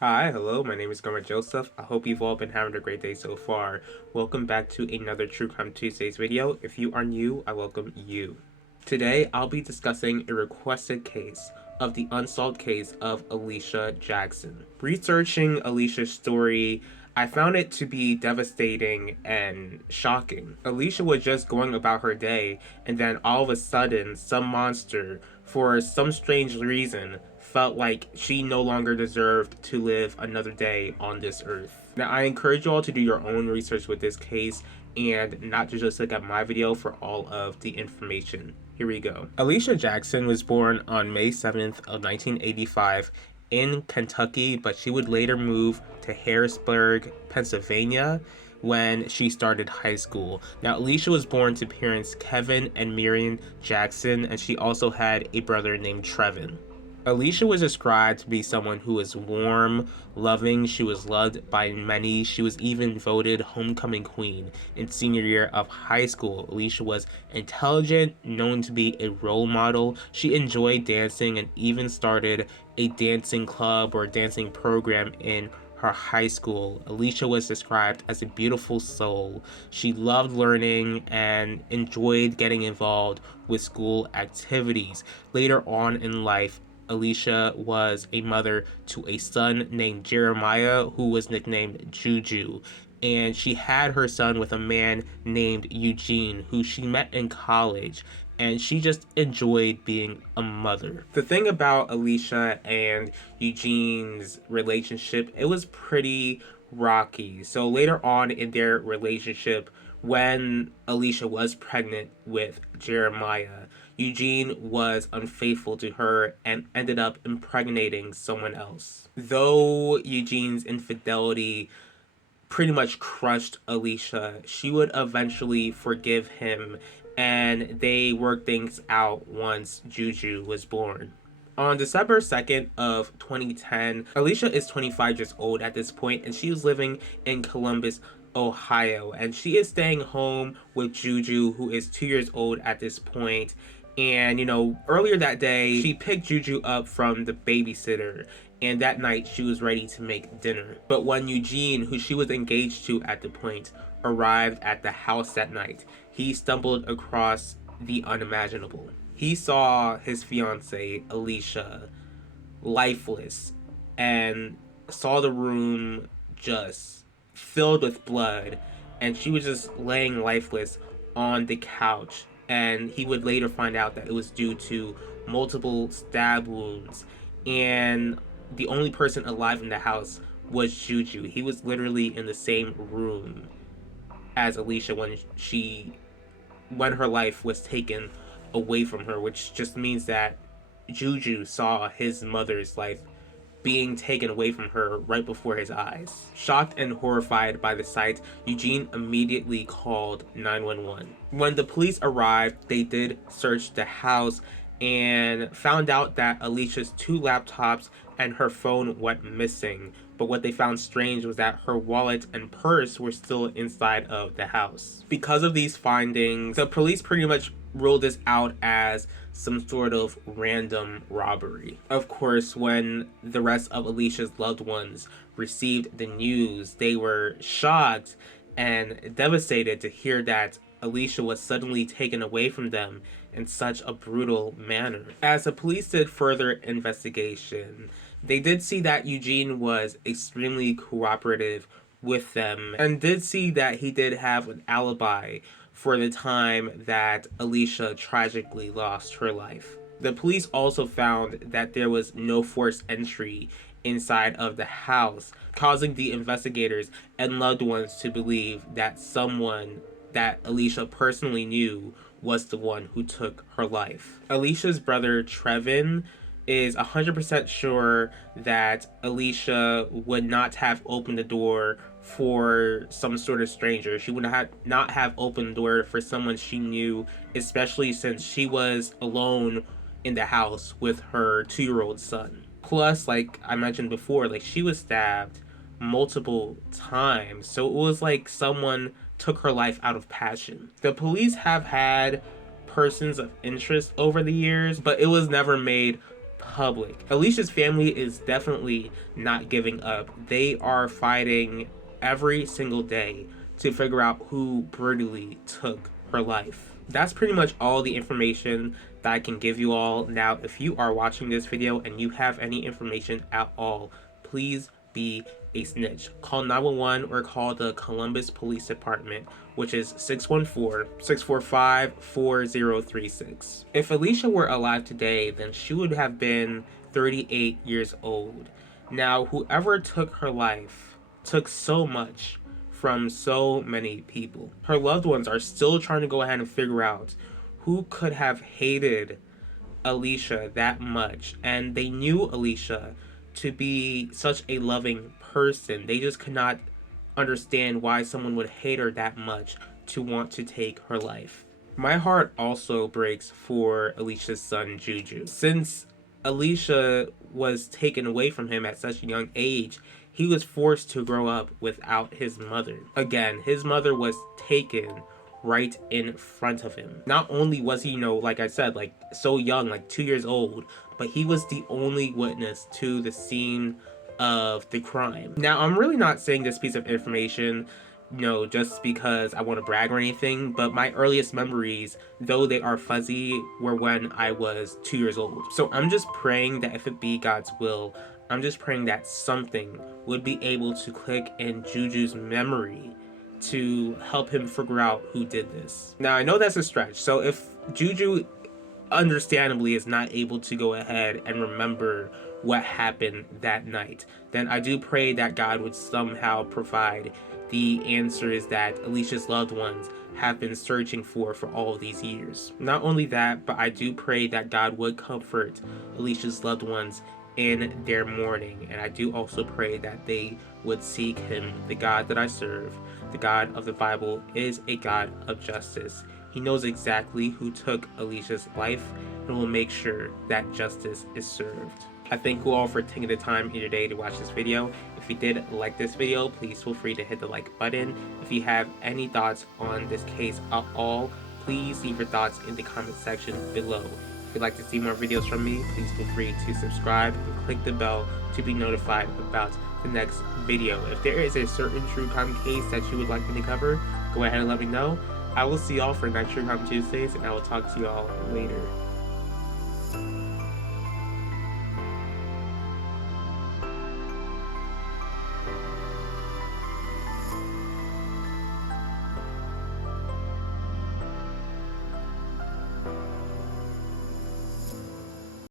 Hi, hello, my name is Gomer Joseph. I hope you've all been having a great day so far. Welcome back to another True Crime Tuesdays video. If you are new, I welcome you. Today, I'll be discussing a requested case of the unsolved case of Alicia Jackson. Researching Alicia's story, I found it to be devastating and shocking. Alicia was just going about her day, and then all of a sudden, some monster, for some strange reason, felt like she no longer deserved to live another day on this earth. Now, I encourage you all to do your own research with this case and not to just look at my video for all of the information. Here we go. Alicia Jackson was born on May 7th of 1985 in Kentucky, but she would later move to Harrisburg, Pennsylvania when she started high school. Now, Alicia was born to parents Kevin and Miriam Jackson, and she also had a brother named Trevin. Alicia was described to be someone who was warm, loving. She was loved by many. She was even voted homecoming queen in senior year of high school. Alicia was intelligent, known to be a role model. She enjoyed dancing and even started a dancing club or dancing program in her high school. Alicia was described as a beautiful soul. She loved learning and enjoyed getting involved with school activities. Later on in life, Alicia was a mother to a son named Jeremiah, who was nicknamed Juju. And she had her son with a man named Eugene, who she met in college. And she just enjoyed being a mother. The thing about Alicia and Eugene's relationship, it was pretty rocky. So later on in their relationship, when Alicia was pregnant with Jeremiah, Eugene was unfaithful to her and ended up impregnating someone else. Though Eugene's infidelity pretty much crushed Alicia, she would eventually forgive him and they worked things out once Juju was born. On December 2nd of 2010, Alicia is 25 years old at this point and she was living in Columbus, Ohio, and she is staying home with Juju, who is 2 years old at this point. And, earlier that day, she picked Juju up from the babysitter, and that night she was ready to make dinner. But when Eugene, who she was engaged to at the point, arrived at the house that night, he stumbled across the unimaginable. He saw his fiancée, Alicia, lifeless, and saw the room just filled with blood, and she was just laying lifeless on the couch. And he would later find out that it was due to multiple stab wounds, and the only person alive in the house was Juju. He was literally in the same room as Alicia when her life was taken away from her, which just means that Juju saw his mother's life being taken away from her right before his eyes. Shocked and horrified by the sight, Eugene immediately called 911. When the police arrived, they did search the house and found out that Alicia's 2 laptops and her phone went missing. But what they found strange was that her wallet and purse were still inside of the house. Because of these findings, the police pretty much ruled this out as some sort of random robbery. Of course, when the rest of Alicia's loved ones received the news, they were shocked and devastated to hear that Alicia was suddenly taken away from them in such a brutal manner. As the police did further investigation, they did see that Eugene was extremely cooperative with them and did see that he did have an alibi for the time that Alicia tragically lost her life. The police also found that there was no forced entry inside of the house, causing the investigators and loved ones to believe that someone that Alicia personally knew was the one who took her life. Alicia's brother Trevin is 100% sure that Alicia would not have opened the door for some sort of stranger. She would not have opened the door for someone she knew, especially since she was alone in the house with her 2-year-old son. Plus, like I mentioned before, like she was stabbed multiple times, so it was like someone took her life out of passion. The police have had persons of interest over the years, but it was never made public. Alicia's family is definitely not giving up. They are fighting every single day to figure out who brutally took her life. That's pretty much all the information that I can give you all. Now, if you are watching this video and you have any information at all, please be a snitch. Call 911 or call the Columbus Police Department, which is 614-645-4036. If Alicia were alive today, then she would have been 38 years old. Now, whoever took her life took so much from so many people. Her loved ones are still trying to go ahead and figure out who could have hated Alicia that much, and they knew Alicia to be such a loving person. They just could not understand why someone would hate her that much to want to take her life. My heart also breaks for Alicia's son, Juju. Since Alicia was taken away from him at such a young age, he was forced to grow up without his mother. Again, his mother was taken right in front of him. Not only was he, like I said, so young, 2 years old, but he was the only witness to the scene of the crime. Now, I'm really not saying this piece of information, just because I want to brag or anything, but my earliest memories, though they are fuzzy, were when I was 2 years old. So I'm just praying that if it be God's will, I'm just praying that something would be able to click in Juju's memory to help him figure out who did this. Now, I know that's a stretch, so if Juju understandably is not able to go ahead and remember what happened that night, then I do pray that God would somehow provide the answers that Alicia's loved ones have been searching for all of these years. Not only that, but I do pray that God would comfort Alicia's loved ones in their mourning, and I do also pray that they would seek him. The God that I serve, the God of the Bible, is a God of justice. He knows exactly who took Alicia's life and will make sure that justice is served. I thank you all for taking the time in your day to watch this video. If you did like this video, please feel free to hit the like button. If you have any thoughts on this case at all, please leave your thoughts in the comment section below. If you'd like to see more videos from me, please feel free to subscribe and click the bell to be notified about the next video. If there is a certain true crime case that you would like me to cover, go ahead and let me know. I will see y'all for next True Crime Tuesdays, and I will talk to y'all later.